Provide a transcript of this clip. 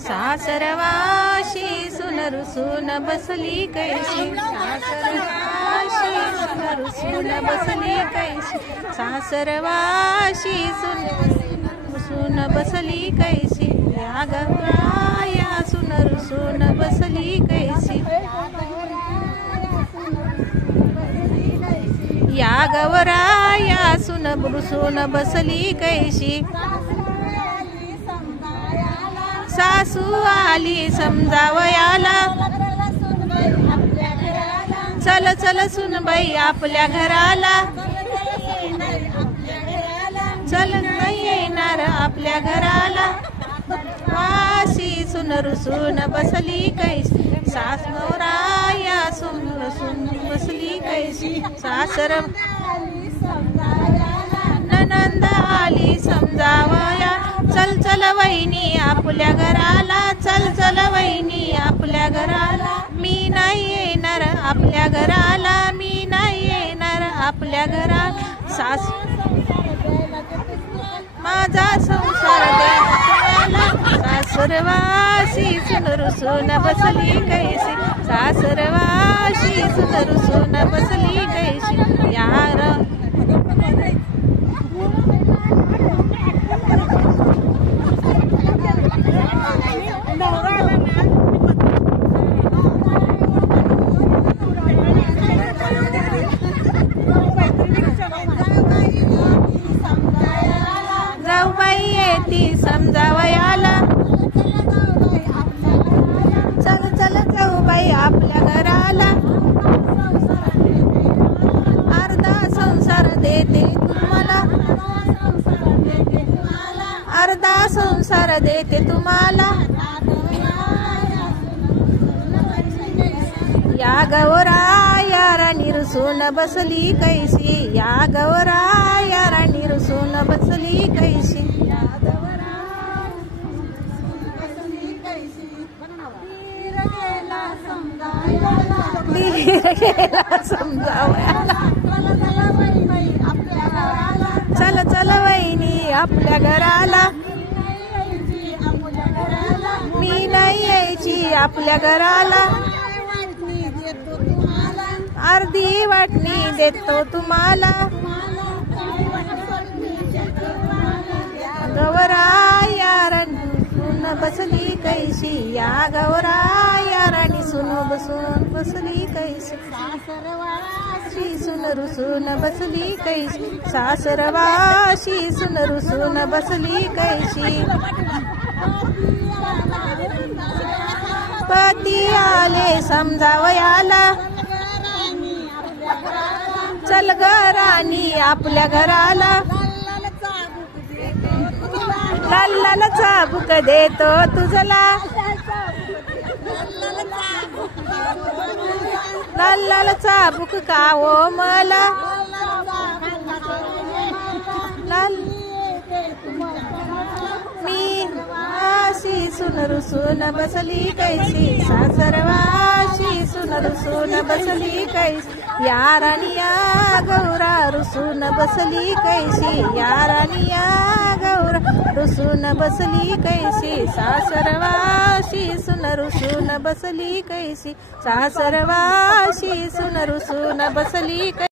सासरवाशी सुन रुसून बसली कैसी, सासरवाशी सुन रुसून बसली कैसी, सासरवाशी सुन रुसून बसली कैसी, या गवराया सुन रुसून बसली कैसी, या गवराया सुन रुसून बसली कैसी, सासू आली समजावयाला, चल चल सुनबाई आपल्या घराला, चल नाही येणार आपल्या घराला, वाशी सुन रुसून बसली कैसी, सास नवराया सुन रुसून बसली कैसी, सासर ननंद आली समजावया, चल चल वहिनी आपल्या घराला, चल चल वहिनी आपल्या घराला, मी नाही येणार आपल्या घराला, मी नाही येणार आपल्या घराला, सास माझा संसार द्या, सासरवाशी सुन रुसून बसली कैसी, सासरवाशी सुन रुसून बसली कैसी, यार जाऊबाई येती समजावयाला, चल चल जाऊबाई आपल्या घराला, अर्धा संसार देते तुम्हाला, अर्धा संसार देते तुम्हाला, या गौराया राणी रुसून बसली कैसी, या गौराया राणी रुसून बसली कैसी, समजावयाला, चल चल वहिनी आपल्या घराला, मी नाही यायची आपल्या घराला, अर्धी वाटणी देतो तुम्हाला, गौराया राणी सुन बसली कैसी, या गौराया राणी सुन बसून बसली कैसी, सासरवाशी सुन रुसून बसली कैसी, सासरवाशी सुन रुसून बसली कैसी, पती आले समजावयाला, चल ग राणी आपल्या घराला, लाल लाल चाबूक देतो तुझला, लाल लाल चाबूक कावो मला, लाल मी वाशी सुन रुसून बसली कैसी, सासरवाशी सुन रुसून बसली कैसी, या राणी या गौरा रुसून बसली कैसी, या राणी या गौरा रुसून बसली कैसी, सासरवाशी सुन रुसून बसली कैसी, सासरवाशी सुन रुसून बसली कैसी.